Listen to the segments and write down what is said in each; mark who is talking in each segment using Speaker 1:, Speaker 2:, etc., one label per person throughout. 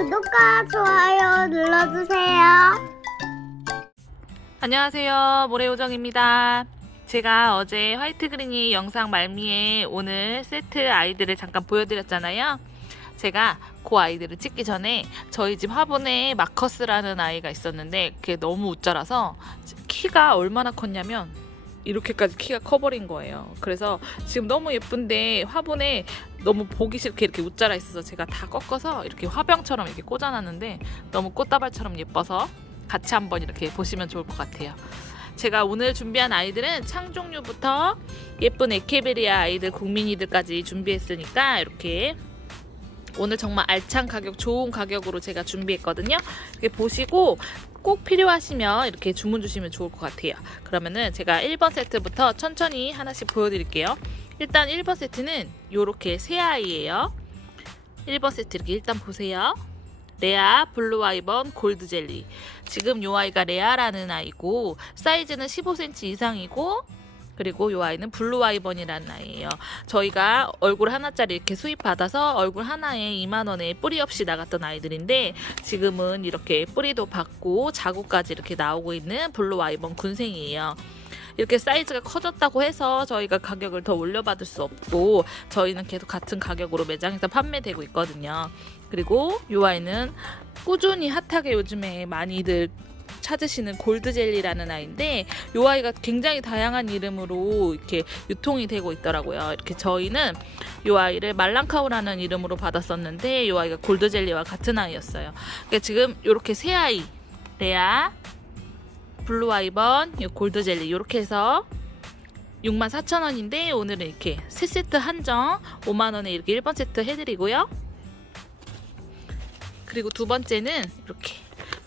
Speaker 1: 구독과 좋아요 눌러주세요.
Speaker 2: 안녕하세요. 모래요정입니다. 제가 어제 화이트 그린이 영상 말미에 오늘 세트 아이들을 잠깐 보여드렸잖아요. 제가 그 아이들을 찍기 전에 저희 집 화분에 마커스라는 아이가 있었는데 그게 너무 웃자라서 키가 얼마나 컸냐면 이렇게까지 키가 커버린 거예요. 그래서 지금 너무 예쁜데 화분에 너무 보기 싫게 이렇게 웃자라 있어서 제가 다 꺾어서 이렇게 화병처럼 이렇게 꽂아놨는데 너무 꽃다발처럼 예뻐서 같이 한번 이렇게 보시면 좋을 것 같아요. 제가 오늘 준비한 아이들은 창종류부터 예쁜 에케베리아 아이들 국민이들까지 준비했으니까 이렇게 오늘 정말 알찬 가격 좋은 가격으로 제가 준비했거든요. 이렇게 보시고 꼭 필요하시면 이렇게 주문 주시면 좋을 것 같아요. 그러면은 제가 1번 세트부터 천천히 하나씩 보여드릴게요. 일단 1번 세트는 이렇게 새 아이예요. 1번 세트 이렇게 일단 보세요. 레아 블루 아이번 골드 젤리. 지금 요 아이가 레아라는 아이고 사이즈는 15cm 이상이고 그리고 요 아이는 블루 아이번이라는 아이예요. 저희가 얼굴 하나짜리 이렇게 수입 받아서 얼굴 하나에 2만 원에 뿌리 없이 나갔던 아이들인데 지금은 이렇게 뿌리도 받고 자국까지 이렇게 나오고 있는 블루 아이번 군생이에요. 이렇게 사이즈가 커졌다고 해서 저희가 가격을 더 올려받을 수 없고 저희는 계속 같은 가격으로 매장에서 판매되고 있거든요. 그리고 이 아이는 꾸준히 핫하게 요즘에 많이들 찾으시는 골드젤리라는 아이인데 이 아이가 굉장히 다양한 이름으로 이렇게 유통이 되고 있더라고요. 이렇게 저희는 이 아이를 말랑카우라는 이름으로 받았었는데 이 아이가 골드젤리와 같은 아이였어요. 그러니까 지금 이렇게 세 아이 레아, 블루 아이번, 이 골드젤리 이렇게 해서 64,000원인데 오늘은 이렇게 세 세트 한정 5만원에 이렇게 1번 세트 해드리고요. 그리고 두 번째는 이렇게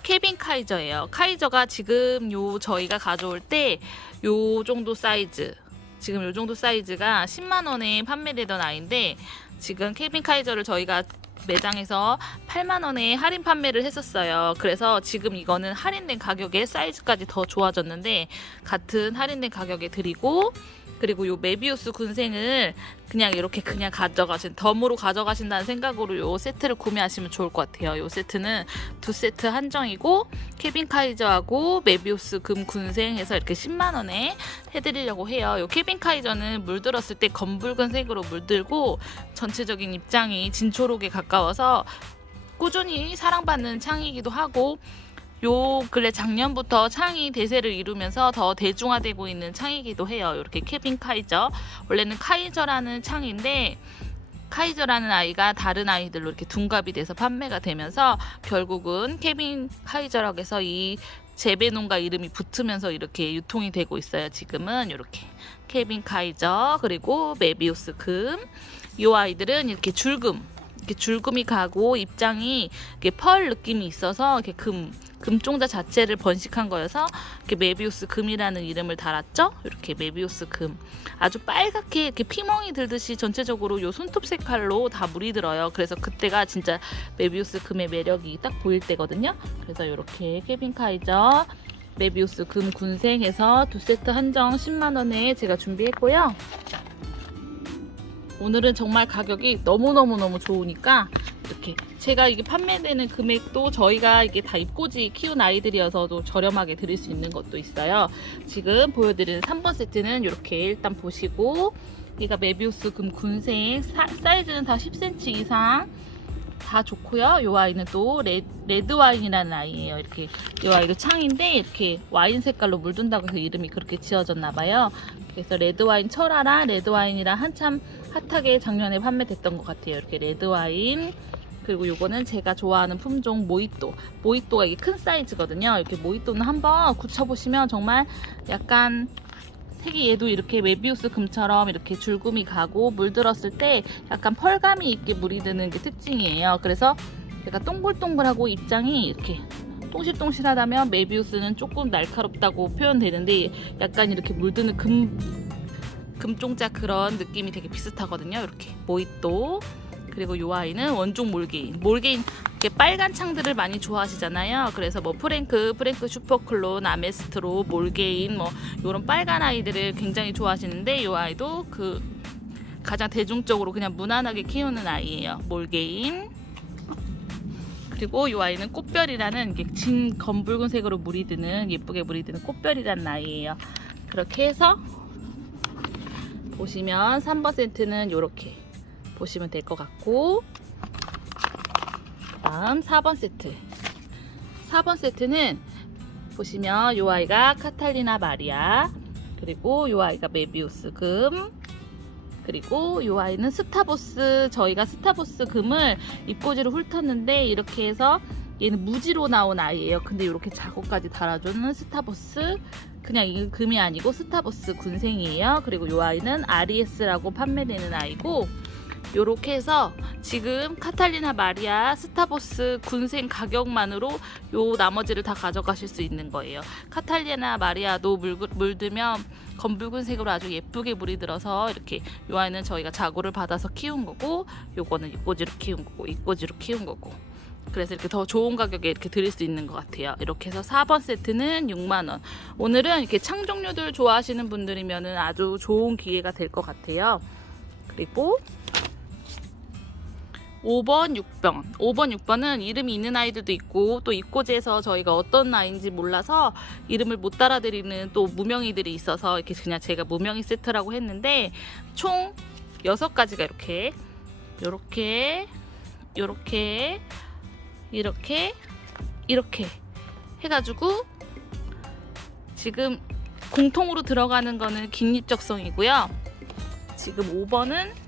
Speaker 2: 케빈 카이저예요. 카이저가 지금 요 저희가 가져올 때 요 정도 사이즈 지금 요 정도 사이즈가 10만 원에 판매되던 아이인데 지금 케빈 카이저를 저희가 매장에서 8만 원에 할인 판매를 했었어요. 그래서 지금 이거는 할인된 가격에 사이즈까지 더 좋아졌는데 같은 할인된 가격에 드리고 그리고 요 메비우스 군생을 그냥 이렇게 그냥 가져가신 덤으로 가져가신다는 생각으로 요 세트를 구매하시면 좋을 것 같아요. 요 세트는 두 세트 한정이고 케빈 카이저하고 메비우스 금 군생 해서 이렇게 10만 원에 해드리려고 해요. 요 케빈 카이저는 물들었을 때 검붉은 색으로 물들고 전체적인 입장이 진초록에 가까워서 꾸준히 사랑받는 창이기도 하고 요 근래 작년부터 창이 대세를 이루면서 더 대중화되고 있는 창이기도 해요. 이렇게 케빈 카이저. 원래는 카이저라는 창인데 카이저라는 아이가 다른 아이들로 이렇게 둔갑이 돼서 판매가 되면서 결국은 케빈 카이저라고 해서 이 재배 농가 이름이 붙으면서 이렇게 유통이 되고 있어요. 지금은 이렇게 케빈 카이저 그리고 메비우스 금. 이 아이들은 이렇게 줄금 이렇게 줄금이 가고 입장이 이렇게 펄 느낌이 있어서 이렇게 금 금종자 자체를 번식한 거여서 이렇게 메비우스 금이라는 이름을 달았죠. 이렇게 메비우스 금 아주 빨갛게 이렇게 피멍이 들듯이 전체적으로 요 손톱 색깔로 다 물이 들어요. 그래서 그때가 진짜 메비우스 금의 매력이 딱 보일 때거든요. 그래서 이렇게 케빈 카이저 메비우스 금 군생해서 두 세트 한정 10만 원에 제가 준비했고요. 오늘은 정말 가격이 너무너무너무 좋으니까 이렇게 제가 이게 판매되는 금액도 저희가 이게 다 입꼬지 키운 아이들이어서도 저렴하게 드릴 수 있는 것도 있어요. 지금 보여드리는 3번 세트는 이렇게 일단 보시고 얘가 메비우스 금 군생 사, 사이즈는 다 10cm 이상 다 좋고요. 이 아이는 또 레, 레드 와인이라는 아이예요. 이렇게 이 아이도 창인데 이렇게 와인 색깔로 물든다고 해서 이름이 그렇게 지어졌나 봐요. 그래서 레드 와인 철화랑 레드 와인이랑 한참 핫하게 작년에 판매됐던 것 같아요. 이렇게 레드 와인 그리고 요거는 제가 좋아하는 품종 모히또 모히또가 이게 큰 사이즈거든요. 이렇게 모히또는 한번 굳혀보시면 정말 약간 색이 얘도 이렇게 메비우스 금처럼 이렇게 줄금이 가고 물들었을 때 약간 펄감이 있게 물이 드는 게 특징이에요. 그래서 제가 동글동글하고 입장이 이렇게 똥실똥실하다면 메비우스는 조금 날카롭다고 표현되는데 약간 이렇게 물드는 금 금종자 그런 느낌이 되게 비슷하거든요. 이렇게 모히또 그리고 요 아이는 원종 몰개인. 몰개인 이렇게 빨간 창들을 많이 좋아하시잖아요. 그래서 뭐 프랭크, 프랭크 슈퍼클론, 아메스트로, 몰개인 뭐 요런 빨간 아이들을 굉장히 좋아하시는데 요 아이도 그 가장 대중적으로 그냥 무난하게 키우는 아이예요. 몰개인. 그리고 이 아이는 꽃별이라는 진 검붉은 색으로 물이 드는 예쁘게 물이 드는 꽃별이라는 아이예요. 그렇게 해서 보시면 3번 세트는 이렇게 보시면 될 것 같고 다음 4번 세트. 4번 세트는 보시면 이 아이가 카탈리나 마리아 그리고 이 아이가 메비우스 금 그리고 이 아이는 스타보스 저희가 스타보스 금을 입꼬지로 훑었는데 이렇게 해서 얘는 무지로 나온 아이예요. 근데 이렇게 자국까지 달아주는 스타보스 그냥 이 금이 아니고 스타보스 군생이에요. 그리고 이 아이는 RES라고 판매되는 아이고 요렇게 해서 지금 카탈리나 마리아 스타보스 군생 가격만으로 요 나머지를 다 가져가실 수 있는 거예요. 카탈리나 마리아도 물, 물들면 검붉은색으로 아주 예쁘게 물이 들어서 이렇게 요 아이는 저희가 자고를 받아서 키운 거고 요거는 입꼬지로 키운 거고 입꼬지로 키운 거고 그래서 이렇게 더 좋은 가격에 이렇게 드릴 수 있는 것 같아요. 이렇게 해서 4번 세트는 6만원. 오늘은 이렇게 창 종류들 좋아하시는 분들이면 아주 좋은 기회가 될 것 같아요. 그리고 5번, 6번. 5번, 6번은 이름이 있는 아이들도 있고 또 입고지에서 저희가 어떤 아이인지 몰라서 이름을 못 따라드리는 또 무명이들이 있어서 이렇게 그냥 제가 무명이 세트라고 했는데 총 6가지가 이렇게 요렇게 요렇게 이렇게 이렇게 해가지고 지금 공통으로 들어가는 거는 긴립적성이고요. 지금 5번은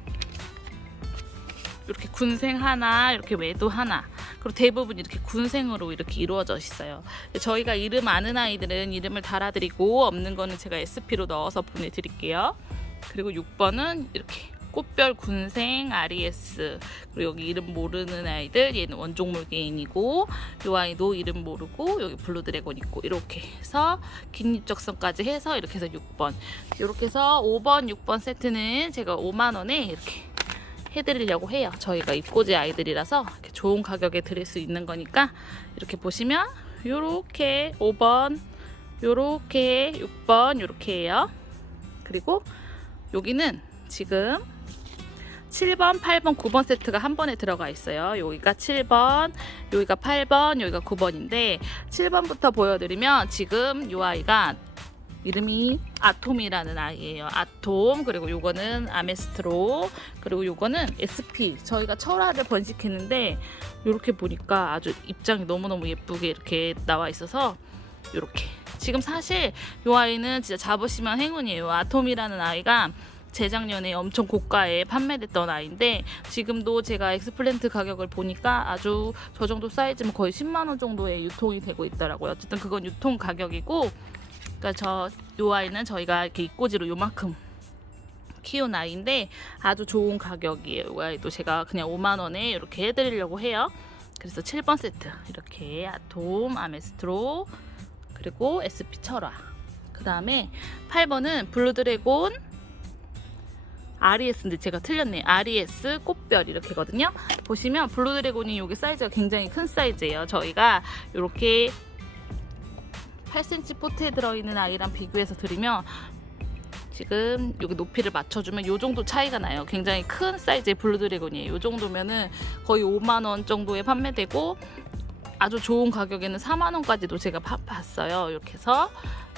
Speaker 2: 이렇게 군생 하나, 이렇게 외도 하나. 그리고 대부분 이렇게 군생으로 이렇게 이루어져 있어요. 저희가 이름 아는 아이들은 이름을 달아드리고 없는 거는 제가 SP로 넣어서 보내드릴게요. 그리고 6번은 이렇게 꽃별 군생 RES 그리고 여기 이름 모르는 아이들 얘는 원종물 개인이고 이 아이도 이름 모르고 여기 블루 드래곤 있고 이렇게 해서 긴 입적성까지 해서 이렇게 해서 6번 이렇게 해서 5번 6번 세트는 제가 5만 원에 이렇게 해드리려고 해요. 저희가 입고지 아이들이라서 이렇게 좋은 가격에 드릴 수 있는 거니까 이렇게 보시면 요렇게 5번, 요렇게 6번 요렇게 해요. 그리고 여기는 지금 7번, 8번, 9번 세트가 한 번에 들어가 있어요. 여기가 7번, 여기가 8번, 여기가 9번인데 7번부터 보여드리면 지금 이 아이가 이름이 아톰이라는 아이예요. 아톰 그리고 요거는 아메스트로 그리고 요거는 SP 저희가 철화를 번식했는데 이렇게 보니까 아주 입장이 너무너무 예쁘게 이렇게 나와 있어서 이렇게 지금 사실 요 아이는 진짜 잡으시면 행운이에요. 아톰이라는 아이가 재작년에 엄청 고가에 판매됐던 아이인데 지금도 제가 엑스플랜트 가격을 보니까 아주 저 정도 사이즈면 거의 10만 원 정도에 유통이 되고 있더라고요. 어쨌든 그건 유통 가격이고 그러니까 저 요 아이는 저희가 이렇게 입꼬지로 요만큼 키운 아이인데 아주 좋은 가격이에요. 이 아이도 제가 그냥 5만 원에 이렇게 해드리려고 해요. 그래서 7번 세트 이렇게 아톰, 아메스트로 그리고 SP 철화 그 다음에 8번은 블루드래곤 RES인데 제가 틀렸네. RES 꽃별 이렇게거든요. 보시면 블루드래곤이 여기 사이즈가 굉장히 큰 사이즈예요. 저희가 이렇게 8cm 포트에 들어있는 아이랑 비교해서 드리면 지금 여기 높이를 맞춰주면 이 정도 차이가 나요. 굉장히 큰 사이즈의 블루드래곤이에요. 이 정도면은 거의 5만 원 정도에 판매되고 아주 좋은 가격에는 4만 원까지도 제가 파- 봤어요. 이렇게 해서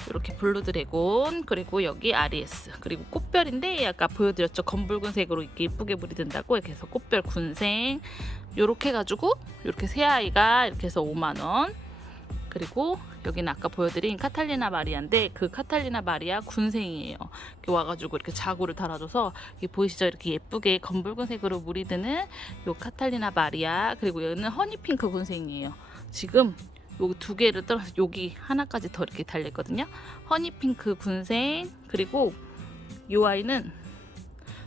Speaker 2: 이렇게 블루드래곤 그리고 여기 RES 그리고 꽃별인데 아까 보여드렸죠 검붉은색으로 이렇게 예쁘게 물이 든다고 이렇게 해서 꽃별 군생 이렇게 해가지고 이렇게 새 아이가 이렇게 해서 5만 원 그리고 여기는 아까 보여드린 카탈리나 마리아인데 그 카탈리나 마리아 군생이에요. 이렇게 와가지고 이렇게 자구를 달아줘서 이 보이시죠? 이렇게 예쁘게 검붉은색으로 물이 드는 요 카탈리나 마리아 그리고 여기는 허니핑크 군생이에요. 지금 여기 두 개를 떨어서 여기 하나까지 더 이렇게 달렸거든요. 허니핑크 군생 그리고 요 아이는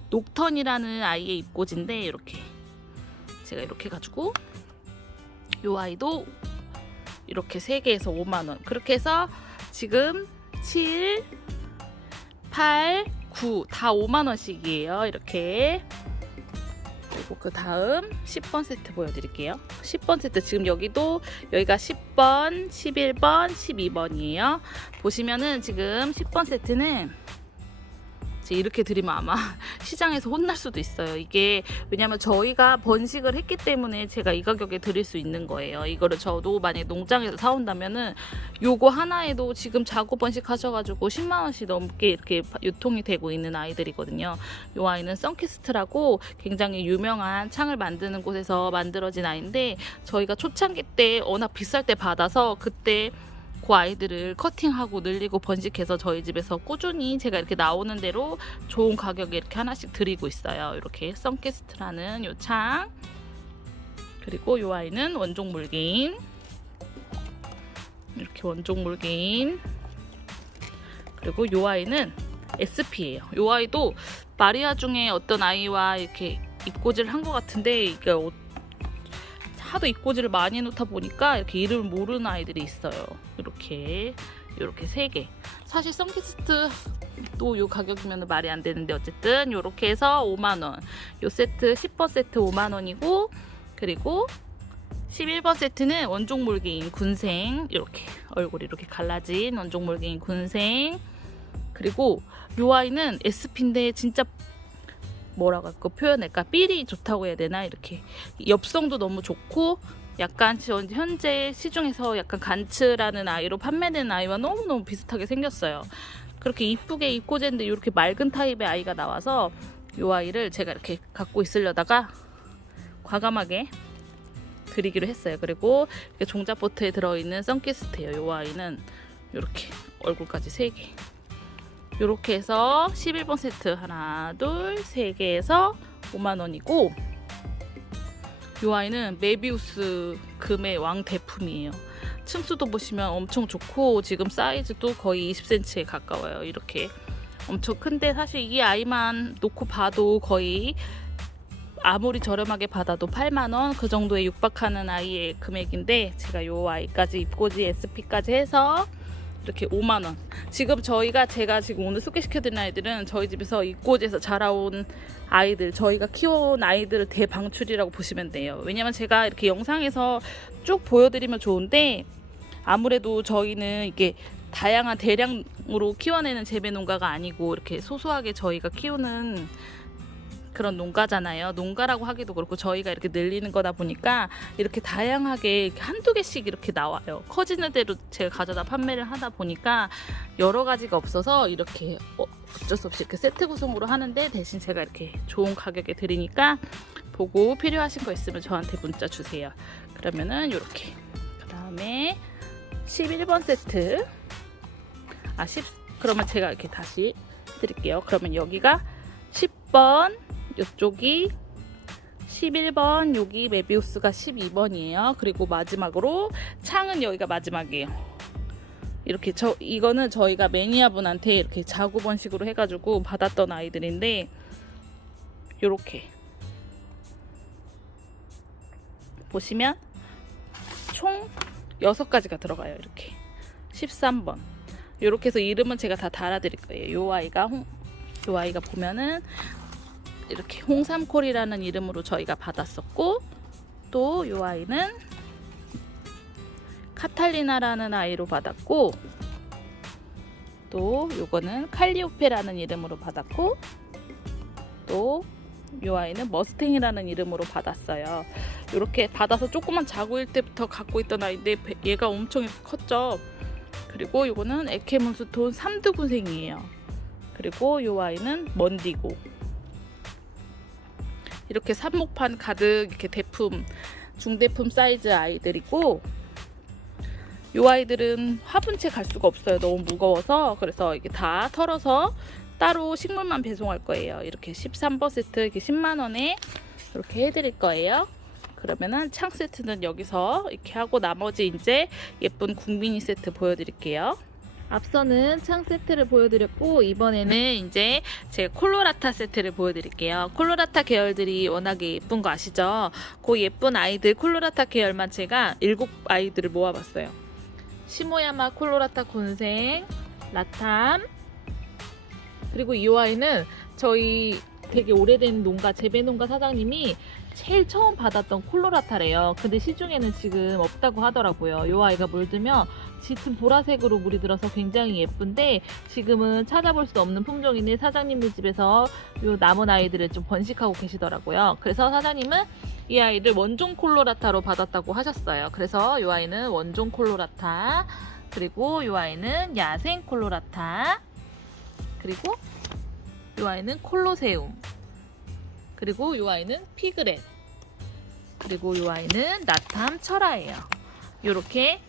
Speaker 2: 녹턴이라는 아이의 입고지인데 이렇게 제가 이렇게 해가지고 요 아이도 이렇게 3개에서 5만원. 그렇게 해서 지금 7 8 9 다 5만원씩이에요. 이렇게. 그리고 그 다음 10번 세트 보여드릴게요. 10번 세트 지금 여기도 여기가 10번 11번 12번이에요. 보시면은 지금 10번 세트는 이제 이렇게 드리면 아마 시장에서 혼날 수도 있어요. 이게 왜냐면 저희가 번식을 했기 때문에 제가 이 가격에 드릴 수 있는 거예요. 이거를 저도 만약에 농장에서 사온다면은 요거 하나에도 지금 자고 번식하셔가지고 10만 원씩 넘게 이렇게 유통이 되고 있는 아이들이거든요. 요 아이는 썬키스트라고 굉장히 유명한 창을 만드는 곳에서 만들어진 아이인데 저희가 초창기 때 워낙 비쌀 때 받아서 그때 그 아이들을 커팅하고 늘리고 번식해서 저희 집에서 꾸준히 제가 이렇게 나오는 대로 좋은 가격에 이렇게 하나씩 드리고 있어요. 이렇게 썬캐스트라는 요 창. 그리고 요 아이는 원종 물개인. 이렇게 원종 물개인. 그리고 요 아이는 SP예요. 요 아이도 마리아 중에 어떤 아이와 이렇게 입고지를 한것 같은데 이게 어- 하도 입고지를 많이 해놓다 보니까 이렇게 이름을 모르는 아이들이 있어요. 이렇게 이렇게 세 개. 사실 선키스트 또요 가격이면 말이 안 되는데 어쨌든 이렇게 해서 5만 원. 요 세트 10번 세트 5만 원이고 그리고 11번 세트는 원종 물개인 군생 이렇게 얼굴이 이렇게 갈라진 원종 물개인 군생 그리고 요 아이는 SP인데 진짜 뭐라고 할까 표현할까 삘이 좋다고 해야 되나 이렇게 엽성도 너무 좋고 약간 저 현재 시중에서 약간 간츠라는 아이로 판매되는 아이와 너무너무 비슷하게 생겼어요. 그렇게 이쁘게 입고제인데 이렇게 맑은 타입의 아이가 나와서 이 아이를 제가 이렇게 갖고 있으려다가 과감하게 드리기로 했어요. 그리고 이렇게 종자포트에 들어있는 선키스트예요. 이 아이는 이렇게 얼굴까지 3개. 이렇게 해서 11번 세트 하나, 둘, 세 개에서 5만 원이고 이 아이는 메비우스 금의 왕 대품이에요. 층수도 보시면 엄청 좋고 지금 사이즈도 거의 20cm에 가까워요. 이렇게 엄청 큰데 사실 이 아이만 놓고 봐도 거의 아무리 저렴하게 받아도 8만 원 그 정도에 육박하는 아이의 금액인데 제가 이 아이까지 입고지 SP까지 해서 이렇게 5만 원. 지금 저희가 제가 지금 오늘 소개시켜드린 아이들은 저희 집에서 입고지에서 자라온 아이들, 저희가 키워온 아이들을 대방출이라고 보시면 돼요. 왜냐면 제가 이렇게 영상에서 쭉 보여드리면 좋은데 아무래도 저희는 이게 다양한 대량으로 키워내는 재배 농가가 아니고 이렇게 소소하게 저희가 키우는 그런 농가잖아요. 농가라고 하기도 그렇고 저희가 이렇게 늘리는 거다 보니까 이렇게 다양하게 한두 개씩 이렇게 나와요. 커지는 대로 제가 가져다 판매를 하다 보니까 여러 가지가 없어서 이렇게 어, 어쩔 수 없이 이렇게 세트 구성으로 하는데 대신 제가 이렇게 좋은 가격에 드리니까 보고 필요하신 거 있으면 저한테 문자 주세요. 그러면은 이렇게 그 다음에 11번 세트 아 10, 그러면 제가 이렇게 다시 드릴게요. 그러면 여기가 10번 이쪽이 11번 여기 메비우스가 12번이에요. 그리고 마지막으로 창은 여기가 마지막이에요. 이렇게 저 이거는 저희가 매니아 분한테 이렇게 자구 번식으로 해가지고 받았던 아이들인데 요렇게 보시면 총 6가지가 들어가요. 이렇게 13번 이렇게 해서 이름은 제가 다 달아드릴 거예요. 요 아이가 홍, 요 아이가 보면은 이렇게 홍삼콜이라는 이름으로 저희가 받았었고 또요 아이는 카탈리나라는 아이로 받았고 또 요거는 칼리오페라는 이름으로 받았고 또 요 아이는 머스탱이라는 이름으로 받았어요. 이렇게 받아서 조그만 자구일 때부터 갖고 있던 아이인데 배- 얘가 엄청 컸죠. 그리고 요거는 에케몬스톤 3두 군생이에요. 그리고 요 아이는 먼디고 이렇게 삽목판 가득 이렇게 대품 중대품 사이즈 아이들이고 요 아이들은 화분채 갈 수가 없어요. 너무 무거워서. 그래서 이게 다 털어서 따로 식물만 배송할 거예요. 이렇게 13번 세트 이렇게 10만 원에 이렇게 해드릴 거예요. 그러면은 창 세트는 여기서 이렇게 하고 나머지 이제 예쁜 국민이 세트 보여드릴게요 앞서는 창 세트를 보여드렸고 이번에는 이제 제 콜로라타 세트를 보여드릴게요. 콜로라타 계열들이 워낙에 예쁜 거 아시죠? 그 예쁜 아이들 콜로라타 계열만 제가 일곱 아이들을 모아봤어요. 시모야마 콜로라타 곤생, 라탐, 그리고 이 아이는 저희 되게 오래된 농가 재배 농가 사장님이 제일 처음 받았던 콜로라타래요. 근데 시중에는 지금 없다고 하더라고요. 요 아이가 물들면 짙은 보라색으로 물이 들어서 굉장히 예쁜데 지금은 찾아볼 수 없는 품종인데 사장님네 집에서 요 남은 아이들을 좀 번식하고 계시더라고요. 그래서 사장님은 이 아이를 원종 콜로라타로 받았다고 하셨어요. 그래서 이 아이는 원종 콜로라타, 그리고 이 아이는 야생 콜로라타, 그리고 이 아이는 콜로세움, 그리고 이 아이는 피그렛, 그리고 이 아이는 나탐 철화예요. 요렇게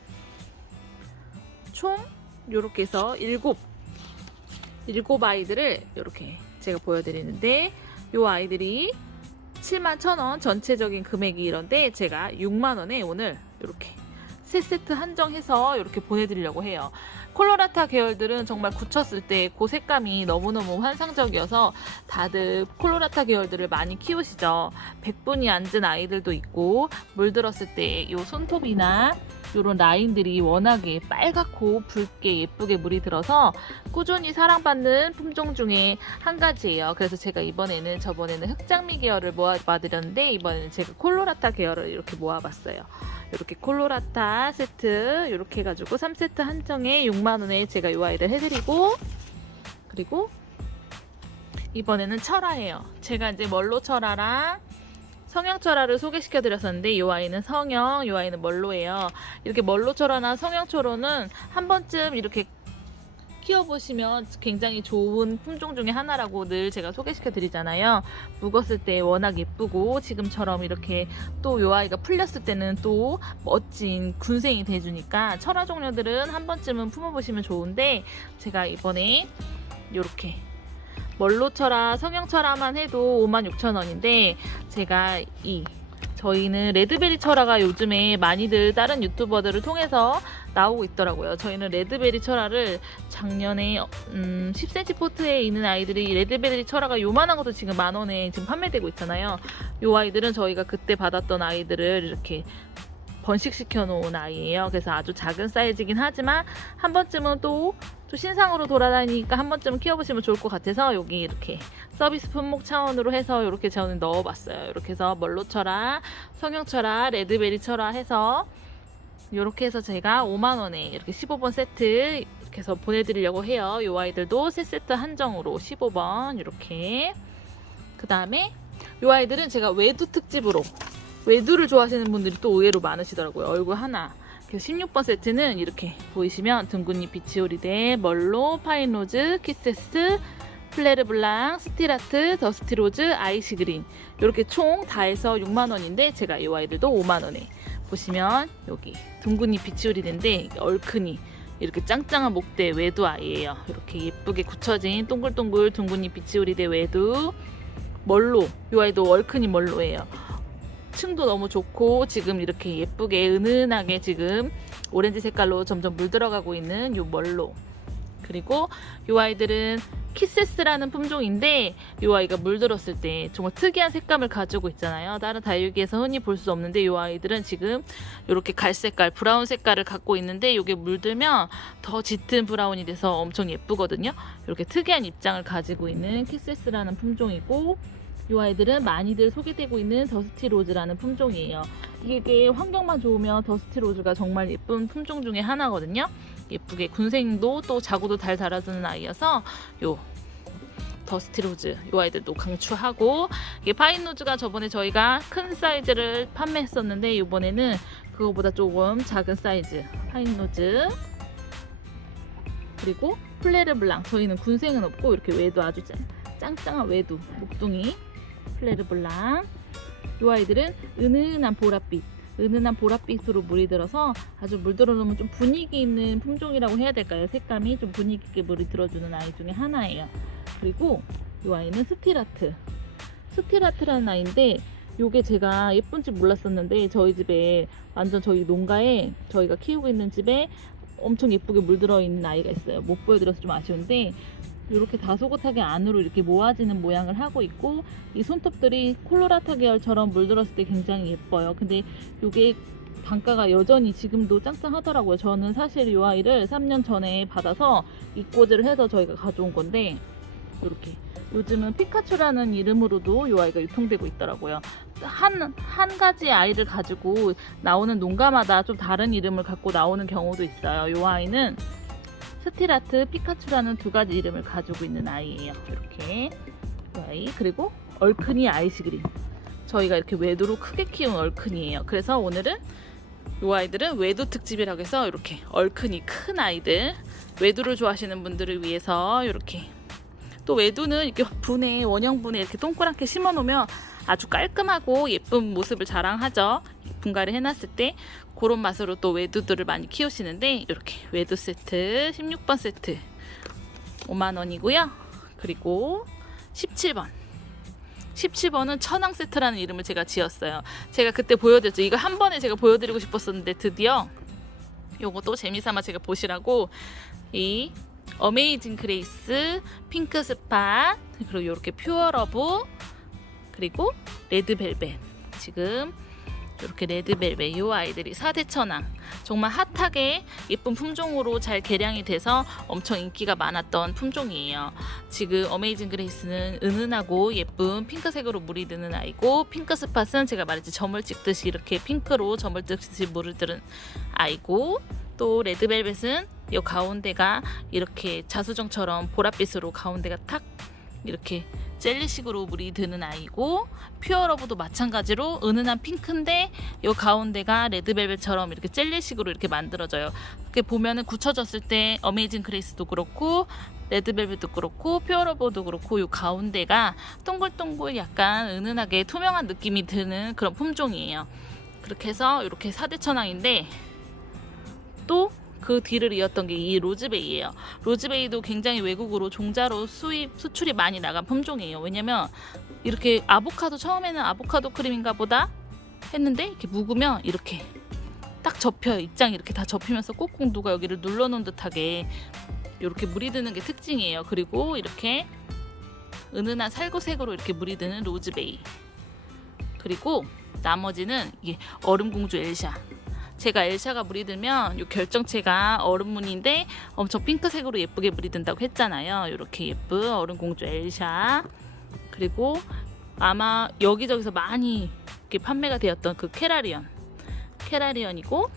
Speaker 2: 총 요렇게 해서 일곱 일곱 아이들을 이렇게 제가 보여드리는데 요 아이들이 7만 1,000원 전체적인 금액이 이런데 제가 6만 원에 오늘 이렇게 세 세트 한정해서 이렇게 보내드리려고 해요. 콜로라타 계열들은 정말 굳혔을 때 그 색감이 너무너무 환상적이어서 다들 콜로라타 계열들을 많이 키우시죠. 100분이 앉은 아이들도 있고 물들었을 때 이 손톱이나 이런 라인들이 워낙에 빨갛고 붉게 예쁘게 물이 들어서 꾸준히 사랑받는 품종 중에 한 가지예요. 그래서 제가 이번에는 저번에는 흑장미 계열을 모아봐드렸는데 이번에는 제가 콜로라타 계열을 이렇게 모아봤어요. 이렇게 콜로라타 세트 이렇게 해가지고 3세트 한정에 6만원에 제가 이 아이를 해드리고 그리고 이번에는 철화예요. 제가 이제 멀로 철화랑 성형 철화를 소개시켜 드렸었는데 이 아이는 성형, 이 아이는 멀로예요. 이렇게 멀로 철화나 성형 철호는 한 번쯤 이렇게 키워보시면 굉장히 좋은 품종 중에 하나라고 늘 제가 소개시켜 드리잖아요. 묵었을 때 워낙 예쁘고 지금처럼 이렇게 또이 아이가 풀렸을 때는 또 멋진 군생이 돼주니까 철화 종류들은 한 번쯤은 품어보시면 좋은데 제가 이번에 이렇게 멀로철화, 성형철화만 해도 56,000원인데 제가 이 저희는 레드베리 철화가 요즘에 많이들 다른 유튜버들을 통해서 나오고 있더라고요. 저희는 레드베리 철화를 작년에 음, 10cm 포트에 있는 아이들이 레드베리 철화가 요만한 것도 지금 만 원에 지금 판매되고 있잖아요. 요 아이들은 저희가 그때 받았던 아이들을 이렇게 번식시켜 놓은 아이예요. 그래서 아주 작은 사이즈긴 하지만 한 번쯤은 또, 또 신상으로 돌아다니니까 한 번쯤은 키워보시면 좋을 것 같아서 여기 이렇게 서비스 품목 차원으로 해서 이렇게 저는 넣어봤어요. 이렇게 해서 멀로철화, 성형철화, 레드베리 철화 해서 이렇게 해서 제가 5만원에 이렇게 15번 세트 이렇게 해서 보내드리려고 해요. 이 아이들도 세 세트 한정으로 15번 이렇게 그 다음에 이 아이들은 제가 외두 특집으로 외두를 좋아하시는 분들이 또 의외로 많으시더라고요. 얼굴 하나. 그래서 16번 세트는 이렇게 보이시면 둥근잎 비치오리데, 멀로, 파인로즈, 키세스, 플레르블랑, 스티라트, 더스티로즈, 아이시그린 이렇게 총 다 해서 6만원인데 제가 이 아이들도 5만원에 보시면 여기 둥근잎 비치오리데인데 얼큰이 이렇게 짱짱한 목대 외두 아이예요. 이렇게 예쁘게 굳혀진 동글동글 둥근잎 비치오리데 외두 멀로 이 아이도 얼큰이 멀로예요. 층도 너무 좋고 지금 이렇게 예쁘게 은은하게 지금 오렌지 색깔로 점점 물들어가고 있는 요 멀로 그리고 요 아이들은 키세스라는 품종인데 요 아이가 물들었을 때 정말 특이한 색감을 가지고 있잖아요 다른 다육이에서 흔히 볼 수 없는데 요 아이들은 지금 이렇게 갈색깔 브라운 색깔을 갖고 있는데 요게 물들면 더 짙은 브라운이 돼서 엄청 예쁘거든요 이렇게 특이한 입장을 가지고 있는 키세스라는 품종이고 이 아이들은 많이들 소개되고 있는 더스티 로즈라는 품종이에요. 이게 환경만 좋으면 더스티 로즈가 정말 예쁜 품종 중에 하나거든요. 예쁘게 군생도 또 자구도 잘 달아주는 아이여서 요 더스티 로즈 이 아이들도 강추하고 이게 파인 로즈가 저번에 저희가 큰 사이즈를 판매했었는데 이번에는 그거보다 조금 작은 사이즈 파인 로즈 그리고 플레르 블랑. 저희는 군생은 없고 이렇게 외도 아주 짱, 짱짱한 외두 목둥이 플레르 블랑. 이 아이들은 은은한 보랏빛 은은한 보랏빛으로 물이 들어서 아주 물 들어 놓으면 좀 분위기 있는 품종이라고 해야 될까요? 색감이 좀 분위기 있게 물이 들어주는 아이 중에 하나예요. 그리고 이 아이는 스티라트. 스티라트라는 아이인데 요게 제가 예쁜지 몰랐었는데 저희 집에 완전 저희 농가에 저희가 키우고 있는 집에 엄청 예쁘게 물들어 있는 아이가 있어요. 못 보여드려서 좀 아쉬운데 이렇게 다소곳하게 안으로 이렇게 모아지는 모양을 하고 있고 이 손톱들이 콜로라타 계열처럼 물들었을 때 굉장히 예뻐요. 근데 이게 단가가 여전히 지금도 짱짱하더라고요. 저는 사실 이 아이를 3년 전에 받아서 입고지를 해서 저희가 가져온 건데 이렇게 요즘은 피카츄라는 이름으로도 이 아이가 유통되고 있더라고요. 한, 한 가지 아이를 가지고 나오는 농가마다 좀 다른 이름을 갖고 나오는 경우도 있어요. 이 아이는 스틸아트 피카츄라는 두 가지 이름을 가지고 있는 아이예요. 이렇게 이 아이 그리고 얼큰이 아이시그린 저희가 이렇게 외도로 크게 키운 얼큰이에요. 그래서 오늘은 이 아이들은 외도 특집이라고 해서 이렇게 얼큰이 큰 아이들 외도를 좋아하시는 분들을 위해서 이렇게 또 외도는 이렇게 분해 원형 분해 이렇게 동그랗게 심어 놓으면 아주 깔끔하고 예쁜 모습을 자랑하죠. 분갈이 해놨을 때 그런 맛으로 또 외도들을 많이 키우시는데 이렇게 외도 세트 16번 세트 5만 원이고요. 그리고 17번 17번은 천왕 세트라는 이름을 제가 지었어요. 제가 그때 보여드렸죠. 이거 한 번에 제가 보여드리고 싶었었는데 드디어 요것도 재미삼아 제가 보시라고 이 어메이징 그레이스 핑크 스팟 그리고 이렇게 퓨어 러브 그리고 레드 벨벳 지금 이렇게 레드벨벳 이 아이들이 4대 천왕 정말 핫하게 예쁜 품종으로 잘 개량이 돼서 엄청 인기가 많았던 품종이에요. 지금 어메이징 그레이스는 은은하고 예쁜 핑크색으로 물이 드는 아이고 핑크 스팟은 제가 말했지 점을 찍듯이 이렇게 핑크로 점을 찍듯이 물을 들은 아이고 또 레드벨벳은 이 가운데가 이렇게 자수정처럼 보랏빛으로 가운데가 탁 이렇게 젤리식으로 물이 드는 아이고 퓨어러브도 마찬가지로 은은한 핑크인데 이 가운데가 레드벨벳처럼 이렇게 젤리식으로 이렇게 만들어져요. 이렇게 보면은 굳혀졌을 때 어메이징 그레이스도 그렇고 레드벨벳도 그렇고 퓨어러브도 그렇고 이 가운데가 동글동글 약간 은은하게 투명한 느낌이 드는 그런 품종이에요. 그렇게 해서 이렇게 사대 천왕인데 또 그 뒤를 이었던 게 이 로즈베이예요. 로즈베이도 굉장히 외국으로 종자로 수입 수출이 많이 나간 품종이에요. 왜냐면 이렇게 아보카도 처음에는 아보카도 크림인가 보다 했는데 이렇게 묵으면 이렇게 딱 접혀요. 입장이 이렇게 다 접히면서 꼭꼭 누가 여기를 눌러놓은 듯하게 이렇게 물이 드는 게 특징이에요. 그리고 이렇게 은은한 살구색으로 이렇게 물이 드는 로즈베이. 그리고 나머지는 이게 얼음공주 엘샤. 제가 엘샤가 물이 들면 이 결정체가 얼음 무늬인데 엄청 핑크색으로 예쁘게 물이 든다고 했잖아요. 이렇게 예쁜 얼음 공주 엘샤. 그리고 아마 여기저기서 많이 판매가 되었던 그 캐라리언. 캐라리언이고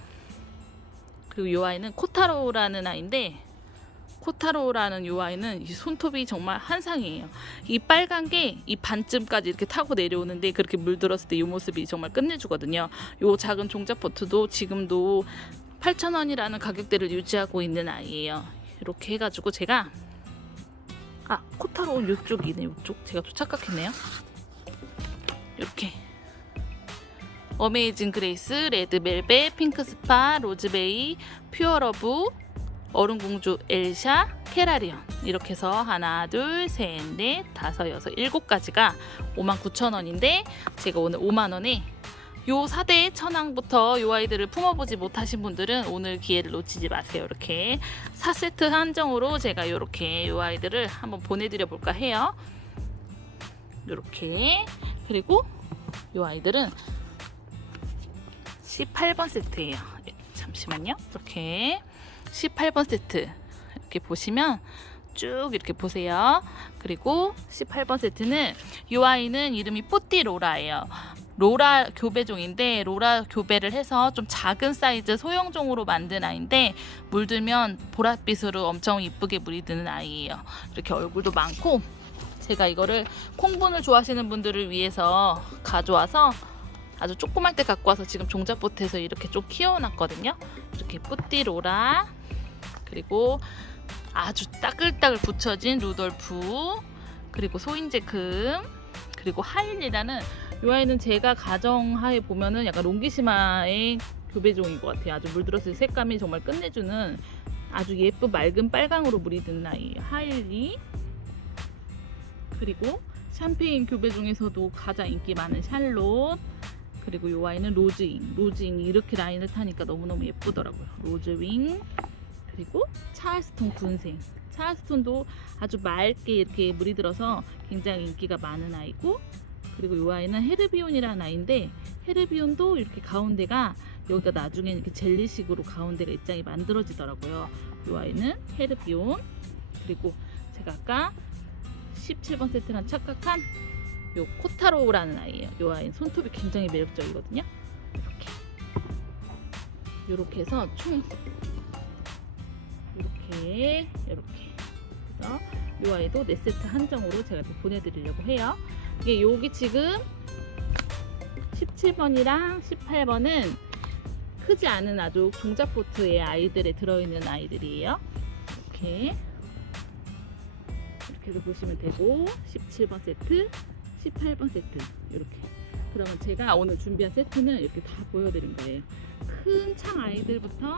Speaker 2: 그리고 이 아이는 코타로라는 아이인데 코타로라는 이 아이는 이 손톱이 정말 한상이에요. 이 빨간 게 이 반쯤까지 이렇게 타고 내려오는데 그렇게 물들었을 때 이 모습이 정말 끝내주거든요. 이 작은 종자 포트도 지금도 8,000원이라는 가격대를 유지하고 있는 아이예요. 이렇게 해가지고 제가 아 코타로 이쪽이네 이쪽 제가 또 착각했네요. 이렇게 어메이징 그레이스, 레드벨벳, 핑크 스파, 로즈베이, 퓨어 러브, 얼음공주 엘샤, 캐라리언 이렇게 해서 하나, 둘, 셋, 넷, 다섯, 여섯, 일곱 가지가 59,000원인데 제가 오늘 5만 원에 요 4대 천왕부터 요 아이들을 품어보지 못하신 분들은 오늘 기회를 놓치지 마세요. 이렇게 4세트 한정으로 제가 이렇게 요 아이들을 한번 보내드려 볼까 해요. 이렇게 그리고 요 아이들은 18번 세트예요. 잠시만요. 이렇게 18번 세트 이렇게 보시면 쭉 이렇게 보세요. 그리고 18번 세트는 이 아이는 이름이 뽀띠 로라예요. 로라 교배종인데 로라 교배를 해서 좀 작은 사이즈 소형종으로 만든 아이인데 물들면 보랏빛으로 엄청 이쁘게 물이 드는 아이예요. 이렇게 얼굴도 많고 제가 이거를 콩분을 좋아하시는 분들을 위해서 가져와서 아주 조그만 때 갖고 와서 지금 종자포트에서 이렇게 좀 키워놨거든요. 이렇게 뿌띠 로라 그리고 아주 따글따글 붙여진 루돌프 그리고 소인제금 그리고 하일이라는 이 아이는 제가 가정하에 보면은 약간 롱기시마의 교배종인 것 같아요. 아주 물들었을 때 색감이 정말 끝내주는 아주 예쁜 맑은 빨강으로 물이 든 아이 하일리 그리고 샴페인 교배 중에서도 가장 인기 많은 샬롯 그리고 이 아이는 로즈잉. 로즈잉이 이렇게 라인을 타니까 너무너무 예쁘더라고요. 로즈윙. 그리고 찰스톤 군생. 찰스톤도 아주 맑게 이렇게 물이 들어서 굉장히 인기가 많은 아이고 그리고 이 아이는 헤르비온이라는 아이인데 헤르비온도 이렇게 가운데가 여기가 나중에 이렇게 젤리식으로 가운데가 입장이 만들어지더라고요. 이 아이는 헤르비온. 그리고 제가 아까 17번 세트란 착각한 요 코타로우라는 아이예요. 요 아이는 손톱이 굉장히 매력적이거든요. 이렇게 이렇게 해서 총 이렇게 이렇게 그래서 요 아이도 네 세트 한정으로 제가 보내드리려고 해요. 이게 여기 지금 17번이랑 18번은 크지 않은 아주 종잡보트의 아이들에 들어있는 아이들이에요. 이렇게 이렇게도 보시면 되고 17번 세트, 18번 세트 이렇게. 그러면 제가 오늘 준비한 세트는 이렇게 다 보여드린 거예요. 큰 창 아이들부터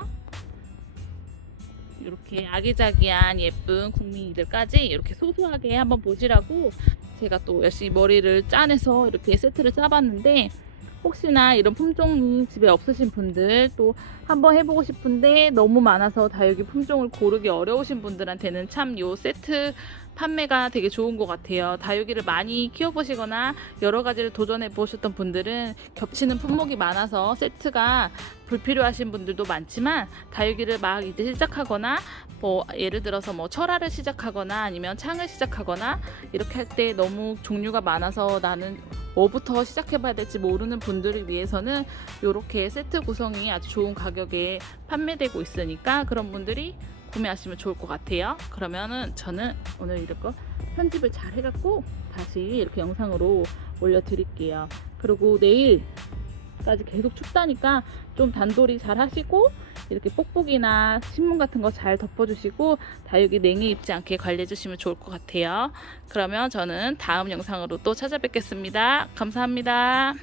Speaker 2: 이렇게 아기자기한 예쁜 국민이들까지 이렇게 소소하게 한번 보시라고 제가 또 열심히 머리를 짜내서 이렇게 세트를 짜봤는데 혹시나 이런 품종이 집에 없으신 분들 또 한번 해보고 싶은데 너무 많아서 다육이 품종을 고르기 어려우신 분들한테는 참 요 세트 판매가 되게 좋은 것 같아요. 다육이를 많이 키워보시거나 여러 가지를 도전해 보셨던 분들은 겹치는 품목이 많아서 세트가 불필요하신 분들도 많지만 다육이를 막 이제 시작하거나 뭐 예를 들어서 뭐 철화를 시작하거나 아니면 창을 시작하거나 이렇게 할 때 너무 종류가 많아서 나는 뭐부터 시작해봐야 될지 모르는 분들을 위해서는 이렇게 세트 구성이 아주 좋은 가격에 판매되고 있으니까 그런 분들이 구매하시면 좋을 것 같아요. 그러면은 저는 오늘 이렇게 편집을 잘 해갖고 다시 이렇게 영상으로 올려드릴게요. 그리고 내일까지 계속 춥다니까 좀 단돌이 잘 하시고 이렇게 뽁뽁이나 신문 같은 거 잘 덮어주시고 다육이 냉해 입지 않게 관리해주시면 좋을 것 같아요. 그러면 저는 다음 영상으로 또 찾아뵙겠습니다. 감사합니다.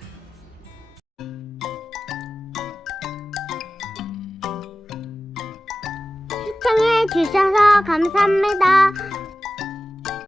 Speaker 1: 시청해 주셔서 감사합니다.